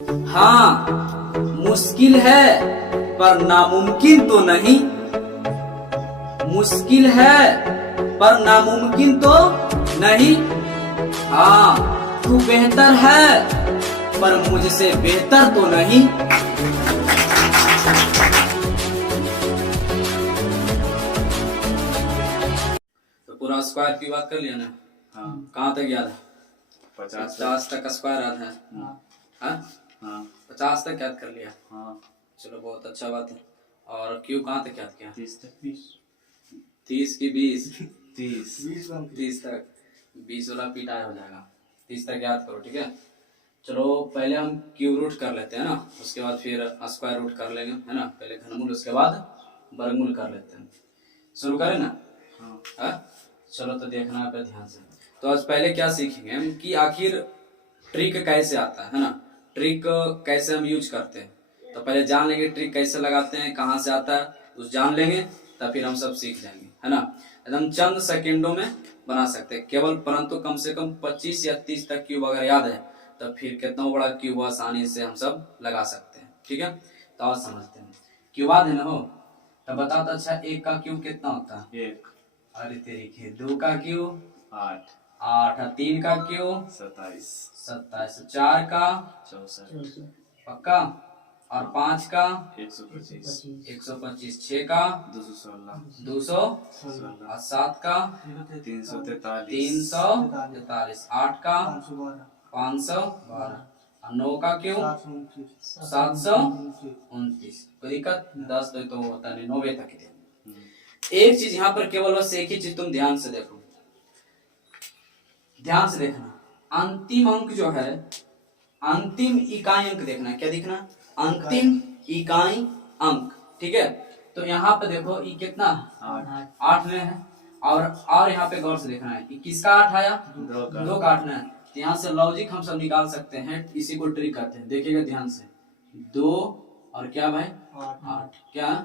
हाँ, मुश्किल है पर नामुमकिन तो नहीं। मुश्किल है पर नामुमकिन तो नहीं। हाँ, तू बेहतर है पर मुझसे बेहतर तो नहीं। तो पूरा स्क्वायर की बात कर लिया ना। हाँ, कहाँ तक याद है? 50 तक स्क्वायर याद है। हाँ हाँ, 50 तक याद कर लिया। हाँ, चलो बहुत अच्छा बात है। और क्यू कहाँ तक याद किया? 30 तक। 30 की 20 30 तक 20 वाला पीटा हो जाएगा। 30 तक याद करो, ठीक है। चलो पहले हम क्यू रूट कर लेते हैं ना, उसके बाद फिर स्क्वायर रूट कर लेंगे, है ना। पहले घनमूल उसके बाद वर्गमूल कर लेते हैं। शुरू करें ना? हाँ, चलो तो देखना पे ध्यान से। तो आज पहले क्या सीखेंगे हम कि आखिर ट्रिक कैसे आता है ना। ट्रिक कैसे हम यूज करते हैं, तो पहले जान लेंगे ट्रिक कैसे लगाते हैं, कहाँ से आता है उस जान लेंगे, तब फिर हम सब सीख जाएंगे, है ना। एकदम चंद सेकंडों में बना सकते हैं केवल, परंतु कम से कम 25 या 30 तक क्यूब अगर याद है तो फिर कितना बड़ा क्यूब आसानी से हम सब लगा सकते हैं, ठीक है। तो और समझते हैं। क्यूब याद है ना हो, तो बताओ तो अच्छा, 1 का क्यूब कितना होता है? 1। अरे तेरी 2 का क्यूब 8। 3 का क्यूब 27। 4 का 64 पक्का, और 5 का 125। 6 का 216 और 7 का 343। 8 का 512 और 9 का क्यों 729। कोई दिक्कत? 10 तो होता नहीं, 90 तक ही। एक चीज यहाँ पर केवल बस एक ही चीज तुम ध्यान से देखो, ध्यान से देखना। अंतिम अंक जो है, अंतिम इकाई अंक देखना। क्या दिखना? अंतिम इकाई अंक, ठीक है। तो यहाँ पे देखो ये कितना 8 में है, और यहाँ पे गौर से देखना है कि किसका 8 आया? 2 का 8 में। तो यहाँ से लॉजिक हम सब निकाल सकते हैं, इसी को ट्रिक करते हैं। देखिएगा ध्यान से, 2 और क्या भाई 8, क्या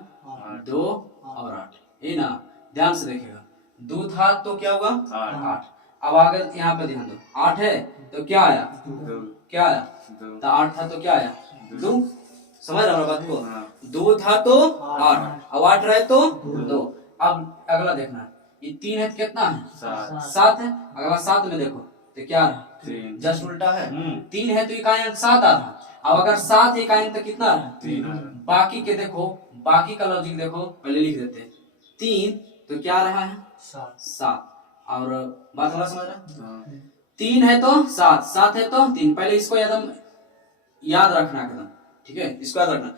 2 और 8, ये ना। ध्यान से देखिएगा, 2 था तो क्या हुआ 8। अब अगर यहाँ पे ध्यान दो, 8 है तो क्या आया? क्या आया? तो 8 था तो क्या आया? 2। समझ रहे हो बात को? 2 था तो 8, अब 8 रहे तो 2। अब अगला देखना, ये 3 है तो कितना है? 7 है। अगला 7 में देखो तो क्या रहा? जस्ट उल्टा है। 3 है तो इकाई अंक 7 आ रहा। अब अगर 7 इकाई अंक तो कितना रहा? 3। बाकी के देखो, बाकी का लॉजिक देखो, पहले लिख देते हैं। 3 तो क्या रहा है? 7। और बात समझ रहा? 3 है तो 7, 7 है तो 3। पहले इसको एकदम याद रखना एकदम, ठीक है। इसको याद रखना।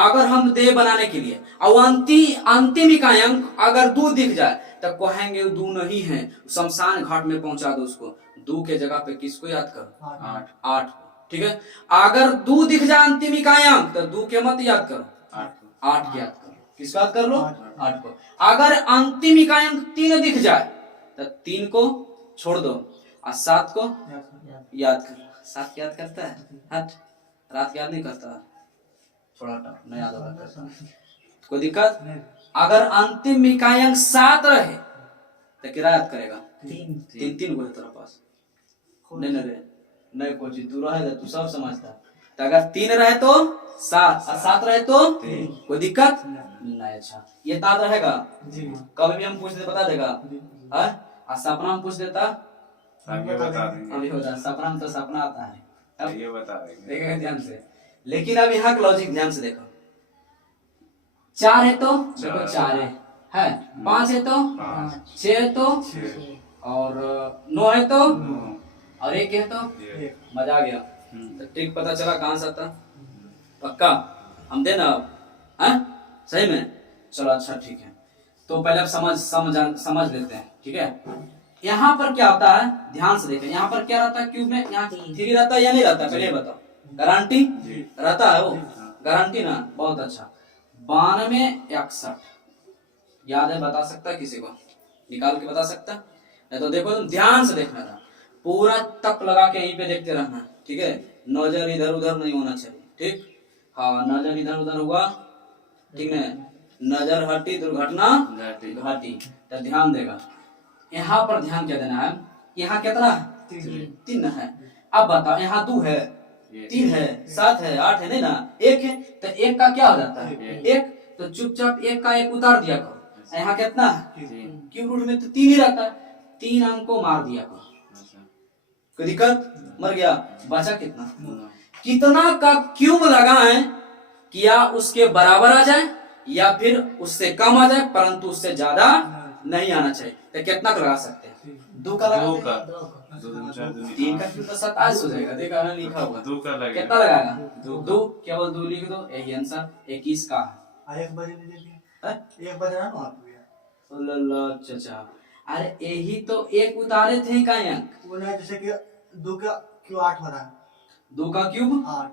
अगर हम दे बनाने के लिए और अंतिम इकाई अंक अगर 2 दिख जाए तब कहेंगे 2 नहीं है, शमशान घाट में पहुंचा दो उसको। 2 के जगह पे किसको याद करो? 8, ठीक है। अगर 2 दिख जाए अंतिम इकाई अंक तो 2 के मत याद करो, 8 के याद करो। किसको याद कर लो? 8 को। अगर अंतिम इकाई अंक 3 दिख जाए तो 3 को छोड़ दो और 7 को याद कर। 7 याद करता है? हट, रात याद नहीं करता, थोड़ा टफ नहीं याद होगा। कोई दिक्कत? अगर अंतिम इकाई अंक 7 रहे तो क्या याद करेगा? 3 को तेरा पास नहीं कोची, तू रहे तू सब समझता। तो अगर 3 रहे तो 7 और 7 रहे तो कोई दिक्कत नहीं। अच्छा, ये याद रहेगा। कभी भी हम पूछ दे बता देगा, और सपना हम पूछ देता अभी बता। सपना में तो सपना आता है, अब ये बता देंगे, देखेगा ध्यान से। लेकिन अब यहाँ का लॉजिक ध्यान से देखो। 4 है तो देखो 4 है, 5 है तो 6 है तो, और 9 है तो, और 1 है तो। मजा आ गया। तो ट्रिक पता चला कहाँ से आता? पक्का हम देना अब, सही में? चलो अच्छा ठीक है। तो पहले आप समझ लेते हैं, ठीक है। यहाँ पर क्या होता है, ध्यान से देखें। यहाँ पर क्या रहता है क्यूब में? यहाँ 3 रहता है या नहीं रहता? पहले बताओ। गारंटी रहता है वो, गारंटी ना। बहुत अच्छा। 92 61 याद है? बता सकता है किसी को? निकाल के बता सकता है? तो देखो तुम ध्यान से देखना था, पूरा तक लगा के यहीं पे देखते रहना, ठीक है। नजर इधर उधर नहीं होना चाहिए, ठीक। हाँ, नजर इधर उधर हुआ, ठीक है। नजर हटी दुर्घटना घटी। तो ध्यान देगा। यहाँ पर ध्यान क्या देना है? यहाँ कितना 3 है। अब बताओ यहाँ 2 है, 3 है, 7 है, 8 है, नहीं ना, 1 है, तो 1 का क्या हो जाता है 1, तो चुपचाप 1 का 1 उतार दिया करो। यहाँ कितना क्यूब रूट में तो 3 ही रहता है, 3 अंक को मार दिया करो, कोई दिक्कत, मर गया, बचा कितना, कितना का क्यूब लगाएं कि या उसके बराबर आ जाए या फिर उससे कम आ जाए, परंतु उससे ज्यादा नहीं आना चाहिए। तो कितना का लगा सकते हैं, 2 का लगा, 3 का क्यूब तो 27 हो जाएगा, देखा ना लिखा हुआ, 2 का लगेगा, कितना लगाएगा 2, केवल 2 लिख दो, यही आंसर 21 का है। 1 बजे नहीं देखिए, 1 बजे ना आप चाचा, अरे यही तो 1 उतारे थे का अंक, वो ना जैसे कि 2 का क्यों 8 हो रहा है, 2 का क्यूब 8,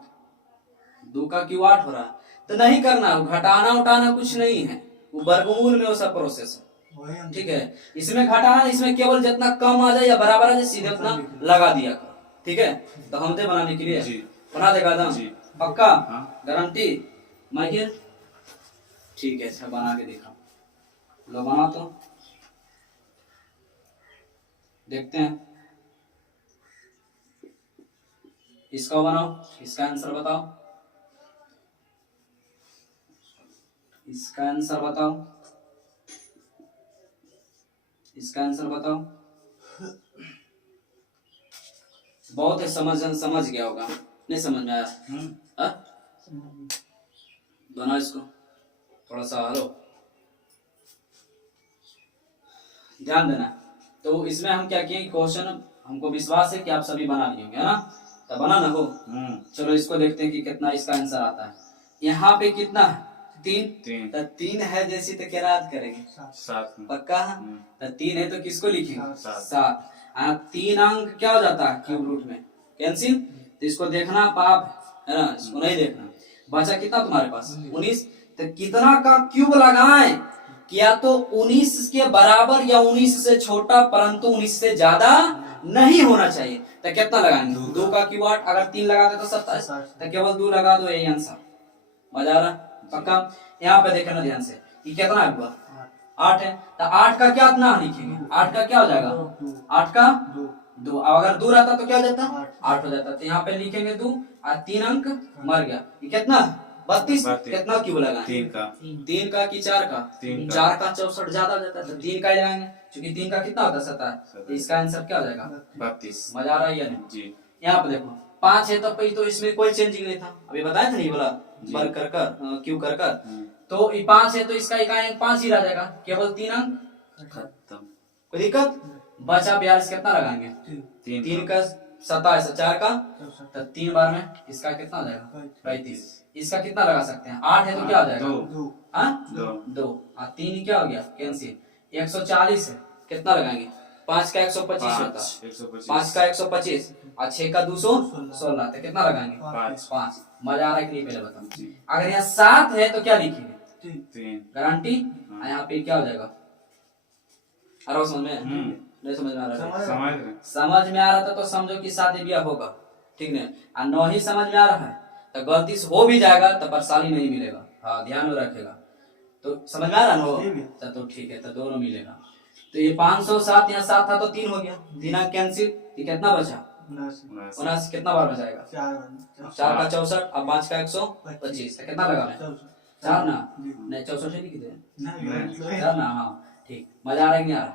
2 का क्यूब 8 हो रहा है, तो नहीं करना, घटाना उठाना कुछ नहीं है, वो वर्गमूल में वो सब प्रोसेस है, वही हम ठीक है। इसमें घटाना, इसमें केवल जितना कम आ जाए या बराबर आ जाए सीधे अपना लगा दिया करो, ठीक है। तो हम दे बनाने के लिए बना देगा दाम, पक्का, गारंटी माइकल, ठीक है, अच्छा बना के देखा, लो बना तो देखते हैं, इसका बनाओ, इसका आंसर बताओ, इसका आंसर बताओ, इसका आंसर बताओ, बहुत है, समझ गया होगा, नहीं समझ में आया, बनाओ इसको, थोड़ा सा हलो, ध्यान देना। तो इसमें हम क्या किए, क्वेश्चन हमको विश्वास है कि आप सभी बना लिए होंगे, है ना, तो बना ना हो, चलो इसको देखते हैं कि कितना इसका आंसर आता है। यहाँ पे कितना 3, तो 3 है जैसी तो क्या याद करेंगे 7, पक्का, तो 3 है तो किसको लिखेंगे 7, 3 अंक क्या हो जाता है क्यूब रूट में कैंसिल, तो इसको देखना पाप है ना, इसको नहीं देखना, बचा कितना तुम्हारे पास 19, तो कितना का क्यूब लगाएं कि या तो 19 के बराबर या 19 से छोटा परंतु 19 से ज्यादा नहीं होना चाहिए, तो कितना लगाएंगे 2 का क्यूब 8, अगर 3 लगाते तो 27, तो केवल 2 लगा दो, यही आंसर, मजा आ रहा पक्का। यहाँ पे देखना ध्यान से, ये कितना हुआ 8 है, तो 8 का क्या इतना लिखेंगे, 8 का क्या हो जाएगा 8 का 2, अगर 2 रहता तो क्या हो जाता 8 हो जाता, तो यहाँ पे लिखेंगे 2 और 3 अंक मर गया, ये कितना 32, कितना क्यों लगा 3 का, 3 का कि 4 का, 4 का 64 ज्यादा हो जाता है, तो 3 का ही लगाएंगे, क्योंकि 3 का कितना होता है 27, तो इसका आंसर क्या हो जाएगा 32, मजा आ रहा है या नहीं जी। यहाँ पे देखो 5 है, तो इसमें कोई चेंजिंग नहीं था, अभी बताया था नहीं बोला वर्ग कर कर क्यू कर कर, तो 5 है तो इसका इकाई अंक 5 ही रह जाएगा, केवल 3 अंक खत्म, कोई दिक्कत, बचा 42, कितना लगाएंगे 3 का 27, 4 का, तो 3 बार में इसका कितना हो जाएगा 35, इसका कितना लगा सकते हैं 8 है तो क्या हो जाएगा 2, 3 क्या हो गया कैंसिल, 140 है, कितना लगाएंगे 5 का 125 होता, 5 का 125 और 6 का 216, तो कितना लगाएंगे 5, मजा आ रहा है कि नहीं पहले बताओ। अगर यहाँ 7 है तो क्या लिखेंगे 3, गारंटी, यहाँ पे क्या हो जाएगा, अरे समझ में नहीं समझ में आ रहा है, समझ में आ रहा था तो समझो कि शादी ब्याह होगा, ठीक नहीं, और न ही समझ में आ रहा है तो गलती से हो भी जाएगा तो परेशानी नहीं मिलेगा, हाँ ध्यान में रखेगा, तो समझ में आ रहा ना तो ठीक है, तो दोनों मिलेगा, तो ये 507 यहाँ 7 था तो 3 हो गया, 3 अंक कैंसिल, कितना बचा 79, कितना बार बचाएगा 4 का 64 और 5 का 125, कितना लगा 4 ना, नहीं 64 नहीं कितने 4 ना, हाँ ठीक, मजा आ रहा है नहीं आ रहा,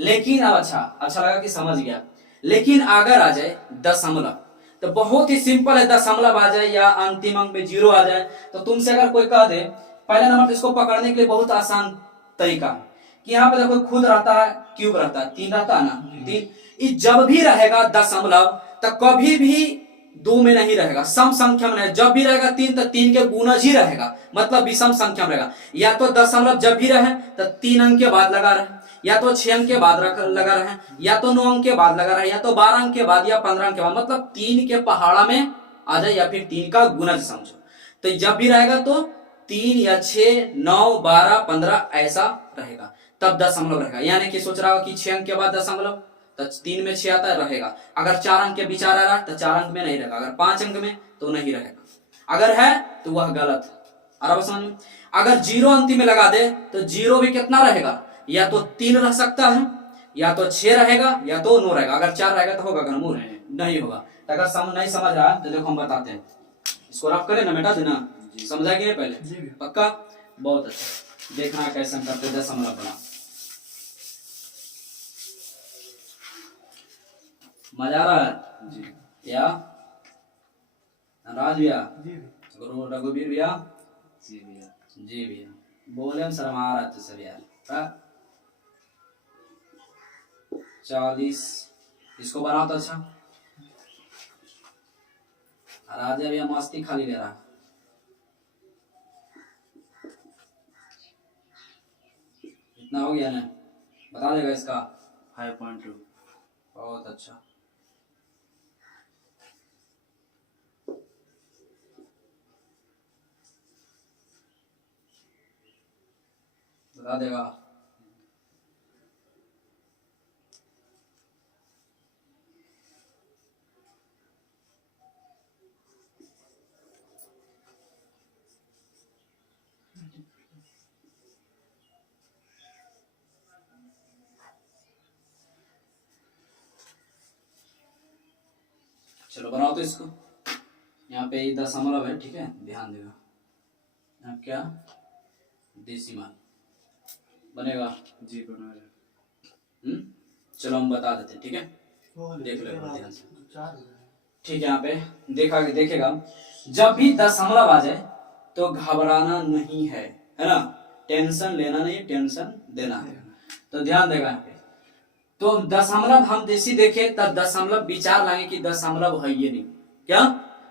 लेकिन अब अच्छा लगा कि समझ गया, लेकिन अगर आ जाए दशमलव तो बहुत ही सिंपल है, दशमलव आ जाए या अंतिम अंक में 0 आ जाए, तो तुमसे अगर कोई कह दे पहला नंबर, तो इसको पकड़ने के लिए बहुत आसान तरीका है कि यहाँ पे देखो खुद रहता है क्यूब रहता है, 3 रहता है ना, 3 जब भी रहेगा दशमलव तो कभी भी 2 में नहीं रहेगा, सम संख्या में नहीं, जब भी रहेगा 3 तो 3 के गुणज ही रहेगा, मतलब विषम संख्या में रहेगा, या तो दशमलव जब भी रहे तो 3 अंक के बाद लगा रहे, या तो 6 अंक के बाद लगा रहे, या तो 9 अंक के बाद लगा रहे, या तो 12 अंक के बाद या 15 अंक के बाद, मतलब 3 के पहाड़ा में आ जाए या फिर 3 का गुणज समझो, तो जब भी रहेगा तो 3 या 6, 9, 12, 15 ऐसा रहेगा, तब दशमलव रहेगा, यानी कि सोच रहा हो कि 6 अंक के बाद दशमलव तो 3 में 6 आता रहेगा, अगर 4 अंक के विचार आ रहा है तो 4 अंक में नहीं रहेगा, अगर 5 अंक में तो नहीं रहेगा, अगर है तो वह गलत है, और समझ में, अगर 0 अंतिम में लगा दे तो 0 भी कितना रहेगा, या तो 3 रह सकता है, या तो 6 रहेगा, या तो 9 रहेगा, अगर 4 रहेगा तो होगा घनमूल नहीं होगा, तो अगर नहीं समझ रहा है तो देखो हम बताते हैं, इसको रफ करें ना, मिटा देना, समझा कि नहीं जी पहले? भैया। पक्का? बहुत अच्छा, देखना कैसे हम करते दशमलव बना। मजा आ रहा है जी या राज भैया, जी भैया। रघुवीर भैया? जी भैया। जी भैया। बोले हम शर्मा रहा था सब यार। 40 इसको बनाओ तो अच्छा। राजा भैया मस्ती खाली ले रहा। इतना हो गया ना, बता देगा इसका? 5.2। बहुत अच्छा। बता देगा? चलो बनाओ तो इसको। यहाँ पे दशमलव है, ठीक है, ध्यान देगा। यहाँ क्या डेसिमल बनेगा? जी बना रहे। चलो हम बता देते हैं, ठीक है, वो देख लो लेकिन ध्यान से। 4 हो गए। ठीक है, यहाँ पे देखेगा, जब भी दशमलव आ जाए तो घबराना नहीं है ना, टेंशन लेना नहीं, टेंशन देना है। तो ध्यान देगा यहाँ पे। तो दशमलव हम जैसी देखे तब दशमलव विचार लाएंगे कि दशमलव है ये नहीं, क्या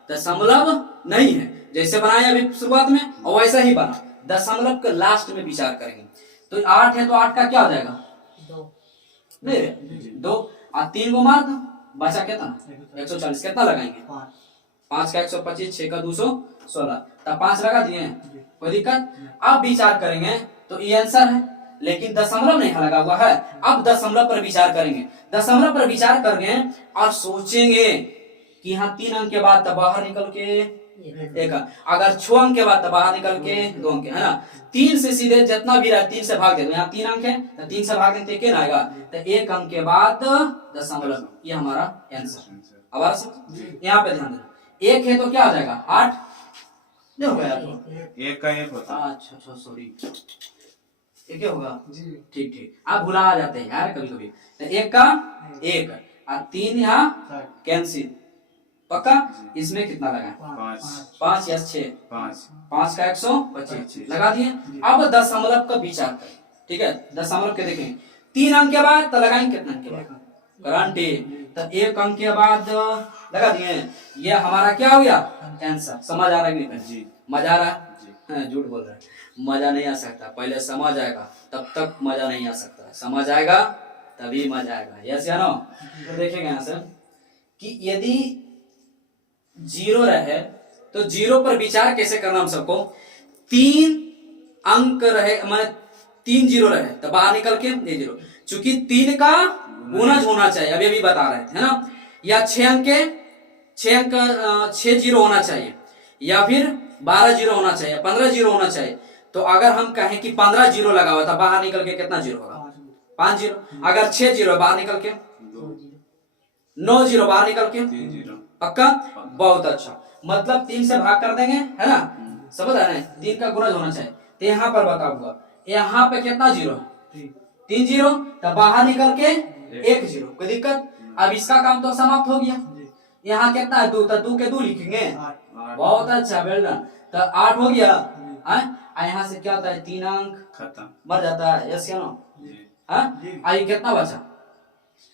दशमलव नहीं है, जैसे बनाया अभी शुरुआत में और वैसा ही बना। दशमलव के लास्ट में विचार करेंगे। तो 8 है तो 8 का क्या हो जाएगा? 2 नहीं रे, 2 और 3 को मार दो, बचा कितना? 140। कितना लगाएंगे? 5 5 का 125, 6 का 216, तब 5 लगा दिए, कोई दिक्कत? अब विचार करेंगे तो ये आंसर है, लेकिन दशमलव नहीं लगा हुआ है। अब दशमलव पर विचार करेंगे, दशमलव पर विचार करेंगे और सोचेंगे कि यहाँ 3 अंक के बाद बाहर निकल के एक, अगर 6 अंक के बाद बाहर निकल के 2 अंक, है ना। 3 से सीधे जितना भी रहा 3 से भाग दे, यहाँ 3 अंक है तो 3 से भाग देते क्या आएगा? तो 1 अंक के बाद दशमलव, ये हमारा आंसर। अब आ समझ? यहाँ पे ध्यान देना, 1 है तो क्या आ जाएगा? 8 नहीं होगा यार? एक का एक होता है। अच्छा सॉरी, ये क्या होगा? जी ठीक ठीक, आप भुला जाते हैं यार कभी कभी। तो 1 का 1 और 3 यहाँ कैंसिल, पक्का? इसमें कितना लगा? 5 या 6? 5 का 125 लगा दिए। अब दशमलव का विचार करें, ठीक है, दशमलव के देखें 3 अंक के बाद तो लगाएंगे कितना अंक के बाद? गारंटी। तो 1 अंक के बाद लगा दिए, ये हमारा क्या हो गया? आंसर। समझ आ रहा है कि नहीं? जी। मजा आ रहा है? झूठ बोल रहा है, मजा नहीं आ सकता, पहले समझ आएगा तब तक मजा नहीं आ सकता, समझ आएगा तभी मजा आएगा। यस या नो? तो देखेंगे यहाँ से कि यदि 0 रहे तो 0 पर विचार कैसे करना हम सबको? 3 अंक रहे, माने 3 0 रहे तो बाहर निकल के ये 0, चूंकि 3 का गुणज होना चाहिए, अभी अभी बता रहे थे, है ना। या 6 अंक 6 0 होना चाहिए, या फिर 12 0 होना चाहिए, 15 0 होना चाहिए। तो अगर हम कहें कि 15 0 लगा हुआ था, बाहर निकल के कितना 0 होगा? 5 0। अगर 6 0 बाहर निकल के 9 0 बाहर निकल के 3 0। पक्का? बहुत अच्छा, मतलब 3 से भाग कर देंगे, है ना, समझ आ रहा है? 3 का गुणज होना चाहिए। तो यहाँ पर बताऊंगा, यहाँ पे कितना 0 है? 3 0, तब बाहर निकल के 1 0, कोई दिक्कत? अब इसका काम तो समाप्त हो गया। यहाँ कितना है? 2, तो 2 के 2 लिखेंगे। बहुत अच्छा, वेल डन। तो 8 हो गया। यहाँ से क्या होता है? 3 अंक खत्म, मर जाता है। यस या नो? जी। आई कितना बचा?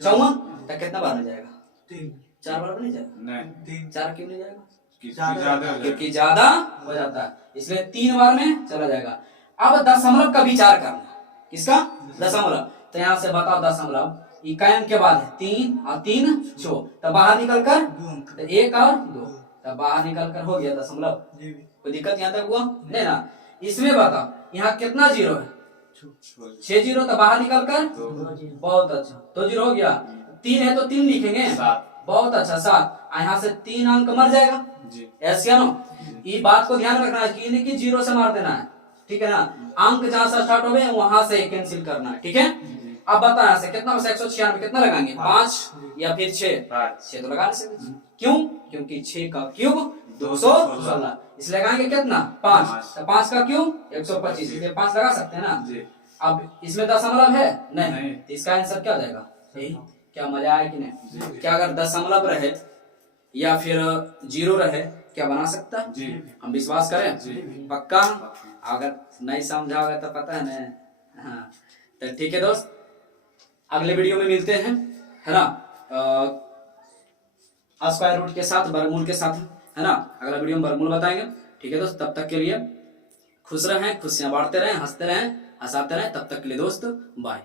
54। तो कितना बार में जाएगा? 3 4 बार में नहीं जाएगा? नहीं, 4 क्यों नहीं जाएगा? क्योंकि क्योंकि ज्यादा हो जाता है, इसलिए 3 बार में चला जाएगा। अब दशमलव का विचार करना, किसका? दशमलव। तो यहाँ से बताओ, दशमलव इकाई अंक के बाद है 3 और 3 6, तो बाहर निकल कर 1 और 2, तब बाहर निकल कर हो गया दशमलव। कोई दिक्कत यहाँ तक हुआ नहीं ना? इसमें बताओ यहाँ कितना 0 है? 6 0, तो बाहर निकल कर बहुत अच्छा, तो 0 हो गया। 3 है तो 3 लिखेंगे, 7। बहुत अच्छा, 7। यहाँ से 3 अंक मर जाएगा। जी। ऐसे क्या नो? ये बात को ध्यान रखना है कि नहीं कि 0 से मार देना है, ठीक है ना। अंक जहां से स्टार्ट हो गए वहां से कैंसिल करना है, ठीक है। अब बता यहाँ से कितना बचा 196 कितना लगाएंगे 5 या फिर 6 5 6 तो लगा नहीं सकते क्यों क्योंकि 6 का क्यूब 216 इसलिए लगाएंगे कितना 5 तो 5 का क्यूब 125 इसलिए 5 लगा सकते हैं ना जी अब इसमें दशमलव है नहीं नहीं। तो इसका आंसर क्या हो जाएगा यही क्या मजा आया कि नहीं क्या अगर दशमलव रहे या फिर 0 रहे क्या बना सकता है जी हम विश्वास करें जी पक्का अगर नहीं समझा होगा तो पता है ना हाँ तो ठीक है दोस्त अगले वीडियो में मिलते हैं है ना स्क्वायर रूट के साथ वर्गमूल के साथ है ना अगला वीडियो में वर्गमूल बताएंगे ठीक है दोस्त तब तक के लिए खुश रहें खुशियां बांटते रहें हंसते रहें हंसाते रहें तब तक के लिए दोस्त बाय।